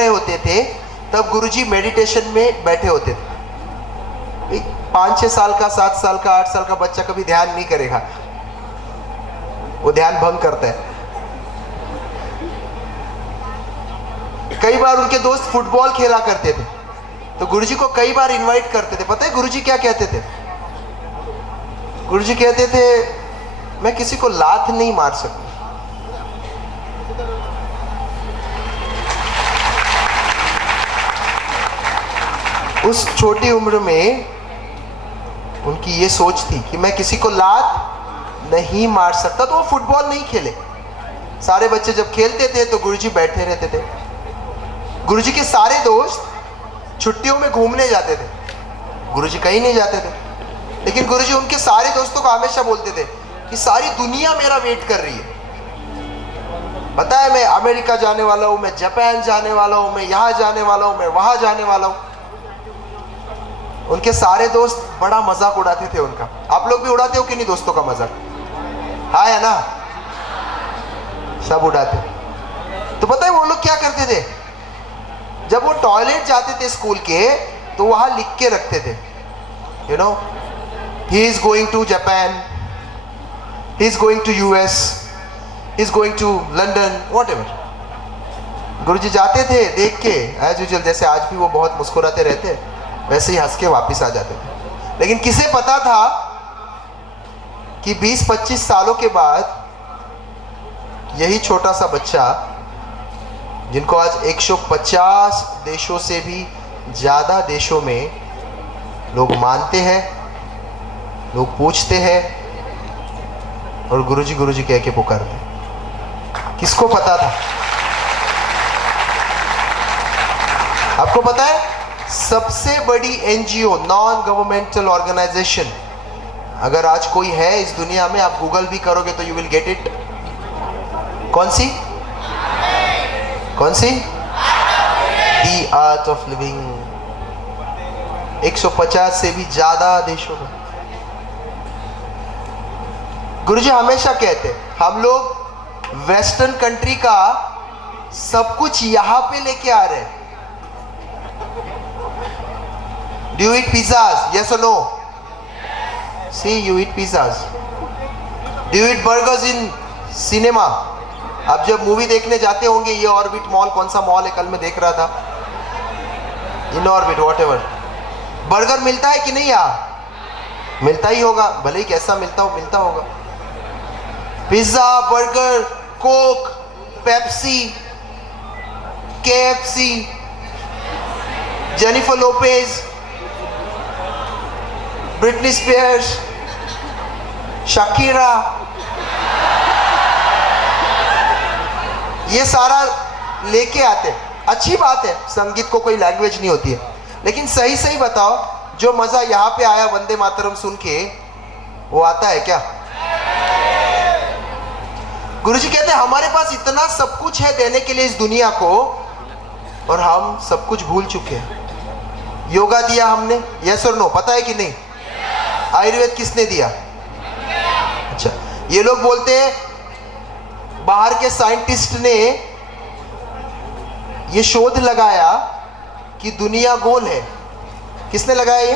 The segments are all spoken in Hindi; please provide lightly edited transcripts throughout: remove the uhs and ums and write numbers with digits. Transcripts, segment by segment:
रहे होते थे तब गुरुजी मेडिटेशन में बैठे होते थे। 5-6 साल का, 7 साल का, 8 साल का बच्चा कभी ध्यान नहीं करेगा, वो ध्यान भंग करता है। कई बार उनके दोस्त फुटबॉल खेला करते थे तो गुरुजी को कई बार इनवाइट करते थे। पता है गुरुजी क्या कहते थे? गुरुजी कहते थे मैं किसी को लात नहीं मार सकता। उस छोटी उम्र में उनकी ये सोच थी कि मैं किसी को लात नहीं मार सकता, तो वो फुटबॉल नहीं खेले। सारे बच्चे जब खेलते थे तो गुरुजी बैठे रहते थे। गुरुजी के सारे दोस्त छुट्टियों में घूमने जाते थे, गुरुजी कहीं नहीं जाते थे, लेकिन गुरुजी उनके सारे दोस्तों को हमेशा बोलते थे कि सारी दुनिया मेरा वेट कर रही है। पता है मैं अमेरिका जाने वाला हूं, मैं जापान जाने वाला हूं, मैं यहां जाने वाला हूं, मैं वहां जाने वाला हूं। उनके सारे दोस्त बड़ा मजाक उड़ाते थे उनका। आप लोग भी उड़ाते हो कि नहीं दोस्तों का मजाक? हाँ या ना? सब उड़ाते। तो पता है वो लोग क्या करते थे? जब वो टॉयलेट जाते थे स्कूल के तो वहां लिख के रखते थे, you know, he is going to Japan, he is going to US, he is going to London, whatever. गुरुजी जाते थे देख के एज यूजुअल, जैसे आज भी वो बहुत मुस्कुराते रहते, वैसे ही हंस के वापिस आ जाते थे। लेकिन किसे पता था कि 20-25 सालों के बाद यही छोटा सा बच्चा, जिनको आज 150 देशों से भी ज़्यादा देशों में लोग मानते हैं, लोग पूछते हैं और गुरुजी गुरुजी कह के पुकारते हैं, किसको पता था? आपको पता है सबसे बड़ी एनजीओ, नॉन गवर्नमेंटल ऑर्गेनाइजेशन, अगर आज कोई है इस दुनिया में, आप गूगल भी करोगे तो यू विल गेट इट। कौन सी? कौन सी? दी आर्ट ऑफ लिविंग। 150 से भी ज्यादा देशों में। गुरुजी हमेशा कहते हम लोग वेस्टर्न कंट्री का सब कुछ यहां पे लेके आ रहे हैं। Do you eat pizzas? Yes or no? See, you eat pizzas. Do you eat burgers in cinema? आप जब मूवी देखने जाते होंगे, ये ऑर्बिट मॉल, कौन सा मॉल है कल मैं देख रहा था, इन ऑर्बिट व्हाटएवर, बर्गर मिलता है कि नहीं? यहाँ मिलता ही होगा, भले ही कैसा मिलता हो, मिलता होगा। Pizza, burger, Coke, Pepsi, KFC, Jennifer Lopez, Britney Spears, Shakira, ये सारा लेके आते। अच्छी बात है, संगीत को कोई लैंग्वेज नहीं होती है, लेकिन सही सही बताओ, जो मजा यहाँ पे आया वंदे मातरम सुन के, वो आता है क्या? गुरुजी कहते हैं हमारे पास इतना सब कुछ है देने के लिए इस दुनिया को, और हम सब कुछ भूल चुके हैं। योगा दिया हमने, यस और नो? पता है कि नहीं? आयुर्वेद किसने दिया? अच्छा, ये लोग बोलते हैं बाहर के साइंटिस्ट ने ये शोध लगाया कि दुनिया गोल है। किसने लगाया ये?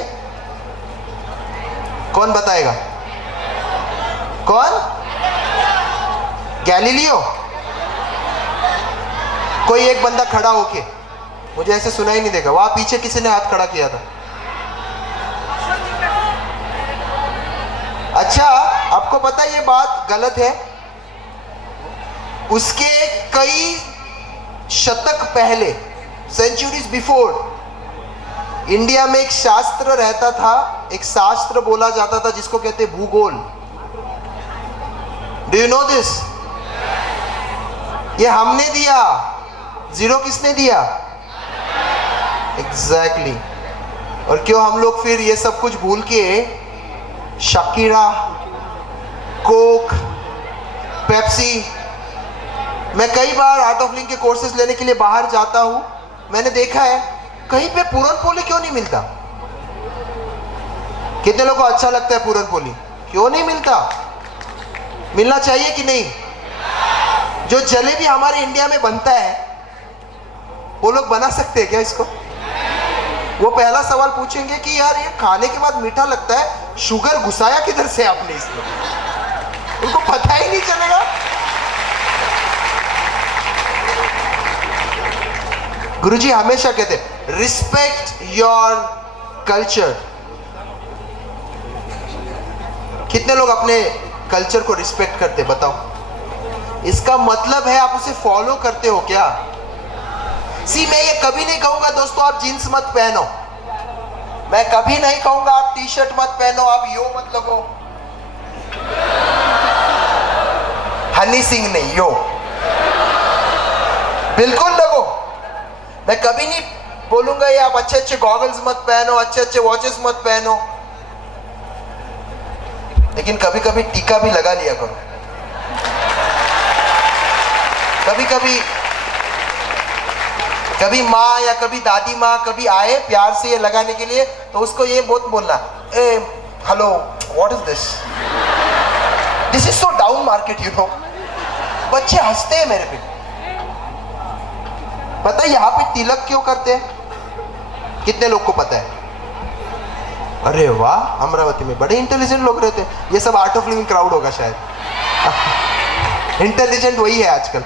कौन बताएगा? कौन? गैलीलियो? कोई एक बंदा खड़ा होके, मुझे ऐसे सुना ही नहीं देगा, वहां पीछे किसी ने हाथ खड़ा किया था। अच्छा, आपको पता है ये बात गलत है? उसके कई शतक पहले, सेंचुरीज बिफोर, इंडिया में एक शास्त्र रहता था, एक शास्त्र बोला जाता था जिसको कहते भूगोल। Do you know this? ये हमने दिया, जीरो किसने दिया? एग्जैक्टली। और क्यों हम लोग फिर ये सब कुछ भूल के शकीरा, कोक, पेप्सी। मैं कई बार आर्ट ऑफ लिविंग के कोर्सेज लेने के लिए बाहर जाता हूं, मैंने देखा है कहीं पे पूरन पोली क्यों नहीं मिलता। कितने लोगों को अच्छा लगता है पूरन पोली? क्यों नहीं मिलता? मिलना चाहिए कि नहीं? जो जलेबी हमारे इंडिया में बनता है वो लोग बना सकते हैं क्या इसको? वो पहला सवाल पूछेंगे कि यार ये खाने के बाद मीठा लगता है, शुगर घुसाया किधर से आपने इसमें? उनको पता ही नहीं चलेगा। गुरुजी हमेशा कहते रिस्पेक्ट योर कल्चर। कितने लोग अपने कल्चर को रिस्पेक्ट करते बताओ? इसका मतलब है आप उसे फॉलो करते हो क्या? मैं ये कभी नहीं कहूंगा दोस्तों आप जींस मत पहनो, मैं कभी नहीं कहूंगा आप टी शर्ट मत पहनो, आप यो मत लगो। हनी सिंह नहीं, यो बिल्कुल लगो। मैं कभी नहीं बोलूंगा ये आप अच्छे अच्छे गॉगल्स मत पहनो, अच्छे अच्छे वॉचेस मत पहनो, लेकिन कभी कभी टीका भी लगा लिया करो। कभी कभी कभी माँ या कभी दादी माँ कभी आए प्यार से ये लगाने के लिए, तो उसको ये बहुत बोलना, ए hello what is this, this is so down market you know. बच्चे हंसते हैं मेरे पे। पता है यहाँ पे तिलक क्यों करते हैं? कितने लोग को पता है? अरे वाह, अमरावती में बड़े इंटेलिजेंट लोग रहते हैं। ये सब आर्ट ऑफ लिविंग क्राउड होगा शायद। इंटेलिजेंट वही है आजकल।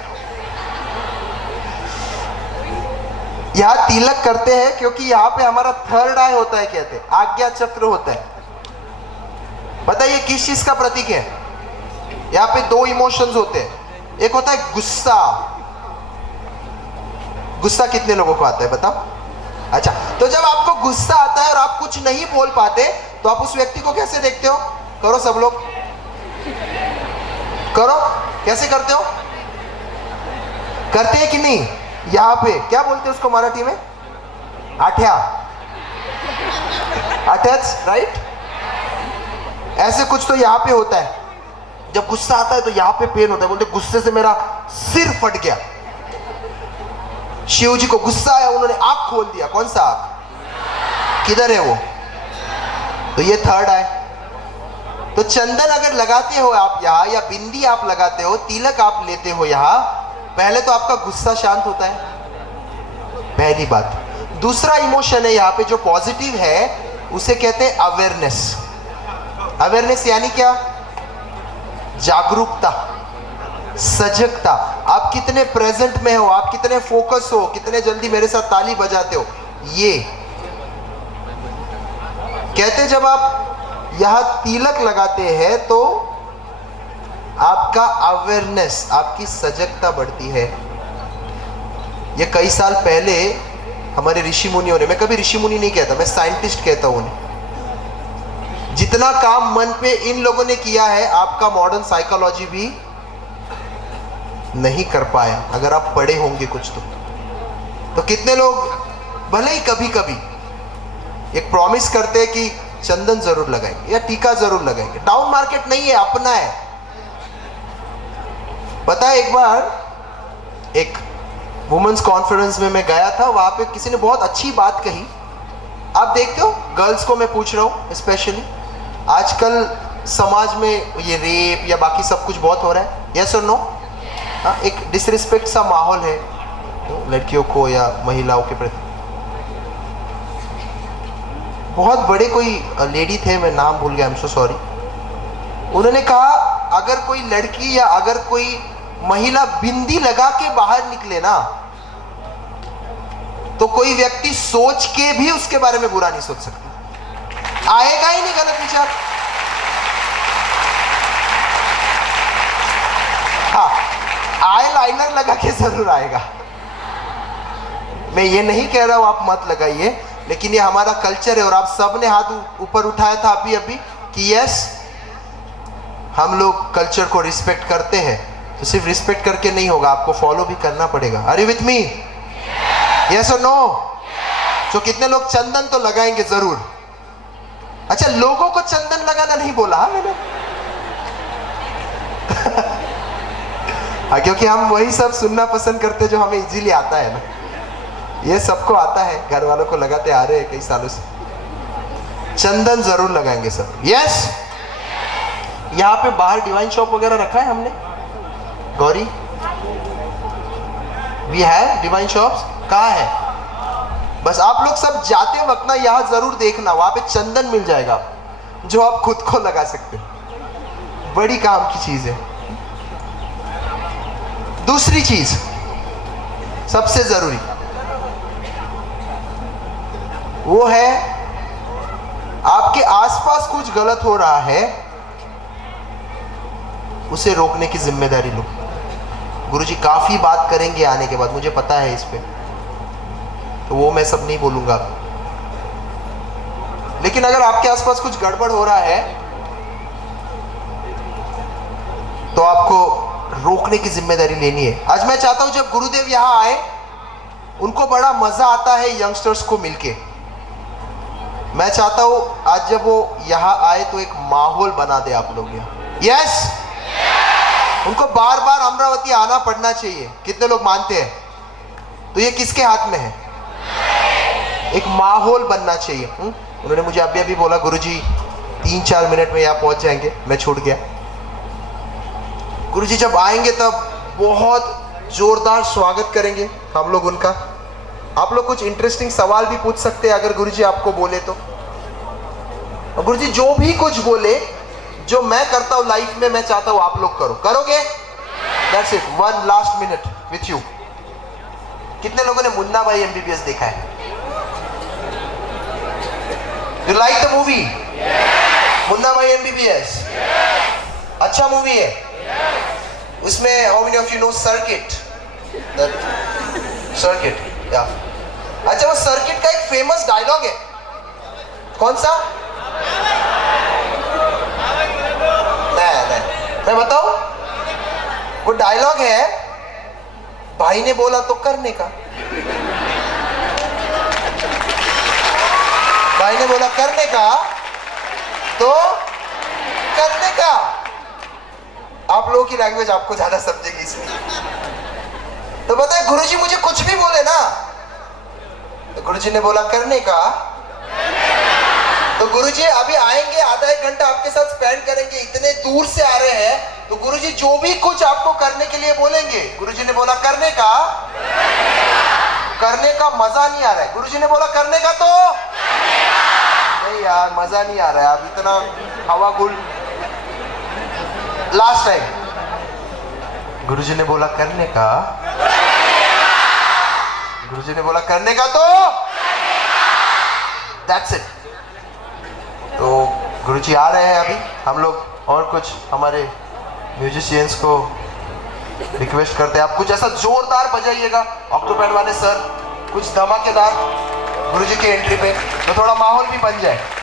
यहाँ तिलक करते हैं क्योंकि यहाँ पे हमारा थर्ड आई होता है, कहते हैं आज्ञा चक्र होता है। बताइए किस चीज का प्रतीक है? यहाँ पे दो इमोशंस होते हैं, एक होता है गुस्सा। गुस्सा कितने लोगों को आता है बताओ? अच्छा, तो जब आपको गुस्सा आता है और आप कुछ नहीं बोल पाते तो आप उस व्यक्ति को कैसे देखते हो? करो सब लोग, करो। कैसे करते हो? करते हैं कि नहीं? यहाँ पे क्या बोलते हैं उसको मराठी में? आठ्या, अटैच, राइट? ऐसे कुछ तो यहाँ पे होता है। जब गुस्सा आता है तो यहाँ पे पेन होता है, बोलते गुस्से से मेरा सिर फट गया। शिव जी को गुस्सा आया, उन्होंने आंख खोल दिया। कौन सा आंख? किधर है वो? तो ये थर्ड है। तो चंदन अगर लगाते हो आप यहाँ, या बिंदी आप लगाते हो, तिलक आप लेते हो यहाँ, पहले तो आपका गुस्सा शांत होता है, पहली बात। दूसरा इमोशन है यहाँ पे जो पॉजिटिव है, उसे कहते हैं अवेयरनेस। अवेयरनेस यानी क्या? जागरूकता, सजगता। आप कितने प्रेजेंट में हो, आप कितने फोकस हो, कितने जल्दी मेरे साथ ताली बजाते हो। ये कहते जब आप यहां तिलक लगाते हैं तो आपका अवेयरनेस, आपकी सजगता बढ़ती है। ये कई साल पहले हमारे ऋषि मुनियों ने, मैं कभी ऋषि मुनि नहीं कहता, मैं साइंटिस्ट कहता हूं उन्हें, जितना काम मन पे इन लोगों ने किया है आपका मॉडर्न साइकोलॉजी भी नहीं कर पाया। अगर आप पढ़े होंगे कुछ तो कितने लोग भले ही कभी कभी एक प्रॉमिस करते हैं कि चंदन जरूर लगाएंगे या टीका जरूर लगाएंगे। डाउन मार्केट नहीं है, अपना है। पता है एक बार एक वुमेन्स कॉन्फ्रेंस में मैं गया था, वहां पे किसी ने बहुत अच्छी बात कही। आप देखते हो, गर्ल्स को मैं पूछ रहा हूं स्पेशली, आजकल समाज में ये रेप या बाकी सब कुछ बहुत हो रहा है, यस और नो? एक डिसरिस्पेक्ट सा माहौल है लड़कियों को या महिलाओं के प्रति। बहुत बड़े कोई लेडी थे, मैं नाम भूल गया, आई एम सो सॉरी। उन्होंने कहा अगर कोई लड़की या अगर कोई महिला बिंदी लगा के बाहर निकले ना, तो कोई व्यक्ति सोच के भी उसके बारे में बुरा नहीं सोच सकता। आएगा ही नहीं गलत विचार। हाँ, आई लाइनर लगा के जरूर आएगा। मैं ये नहीं कह रहा हूं आप मत लगाइए, लेकिन ये हमारा कल्चर है। और आप सबने हाथ ऊपर उठाया था अभी कि यस, हम लोग कल्चर को रिस्पेक्ट करते हैं। तो सिर्फ रिस्पेक्ट करके नहीं होगा, आपको फॉलो भी करना पड़ेगा। Are you with me? Yes और नो? तो कितने लोग चंदन तो लगाएंगे जरूर? अच्छा, लोगों को चंदन लगाना नहीं बोला हाँ मैंने। क्योंकि हम वही सब सुनना पसंद करते जो हमें इजीली आता है ना। ये सबको आता है, घर वालों को लगाते आ रहे हैं कई सालों से। चंदन जरूर लगाएंगे सब, यस। यहाँ पे बाहर डिवाइन शॉप वगैरह रखा है हमने, Gauri? We have divine shops. कहाँ है? बस आप लोग सब जाते वक्त ना यहाँ जरूर देखना, वहां पे चंदन मिल जाएगा जो आप खुद को लगा सकते हो। बड़ी काम की चीज है। दूसरी चीज सबसे जरूरी वो है, आपके आसपास कुछ गलत हो रहा है, उसे रोकने की जिम्मेदारी लो। गुरुजी काफी बात करेंगे आने के बाद, मुझे पता है इस पे, तो वो मैं सब नहीं बोलूंगा। लेकिन अगर आपके आसपास कुछ गड़बड़ हो रहा है तो आपको रोकने की जिम्मेदारी लेनी है। आज मैं चाहता हूं जब गुरुदेव यहां आए, उनको बड़ा मजा आता है यंगस्टर्स को मिलके। मैं चाहता हूं आज जब वो यहां आए तो एक माहौल बना दे आप लोग यहाँ। यस, उनको बार बार अमरावती आना पड़ना चाहिए। कितने लोग मानते हैं? तो ये किसके हाथ में है? एक माहौल बनना चाहिए। उन्होंने मुझे अभी अभी बोला गुरुजी 3-4 मिनट में यहाँ पहुंच जाएंगे, मैं छूट गया। गुरुजी जब आएंगे तब बहुत जोरदार स्वागत करेंगे हम लोग उनका। आप लोग कुछ इंटरेस्टिंग सवाल भी पूछ सकते हैं अगर गुरुजी आपको बोले तो। और गुरुजी जो भी कुछ बोले, जो मैं करता हूं लाइफ में, मैं चाहता हूं आप लोग करो। करोगे? That's it. 1 last minute with you. कितने लोगों ने मुन्ना भाई MBBS देखा है? You like the movie? Munna भाई MBBS? अच्छा मूवी है। उसमें how many of you know Circuit? Circuit, yeah. अच्छा, वो सर्किट का एक फेमस डायलॉग है। कौन सा? नहीं, मैं बताऊं? वो डायलॉग है, भाई ने बोला तो करने का। भाई ने बोला करने का तो करने का। आप लोगों की लैंग्वेज आपको ज्यादा समझेगी इसलिए। तो बताए गुरुजी मुझे कुछ भी बोले ना, तो गुरुजी ने बोला करने का। तो गुरुजी अभी आएंगे, आधा 1 घंटा आपके साथ स्पेंड करेंगे, इतने दूर से आ रहे हैं, तो गुरुजी जो भी कुछ आपको करने के लिए बोलेंगे, गुरुजी ने बोला करने का। करने का मजा नहीं आ रहा है। गुरुजी ने बोला करने का तो नहीं यार, मजा नहीं आ रहा है, अब इतना हवा गुल। लास्ट टाइम गुरुजी ने बोला करने का। गुरुजी ने बोला करने का तो दैट्स इट। तो गुरुजी आ रहे हैं अभी, हम लोग और कुछ हमारे म्यूजिशियंस को रिक्वेस्ट करते हैं, आप कुछ ऐसा जोरदार बजाइएगा ऑक्टोपैड वाले सर, कुछ धमाकेदार गुरुजी की एंट्री पे, तो थोड़ा माहौल भी बन जाए।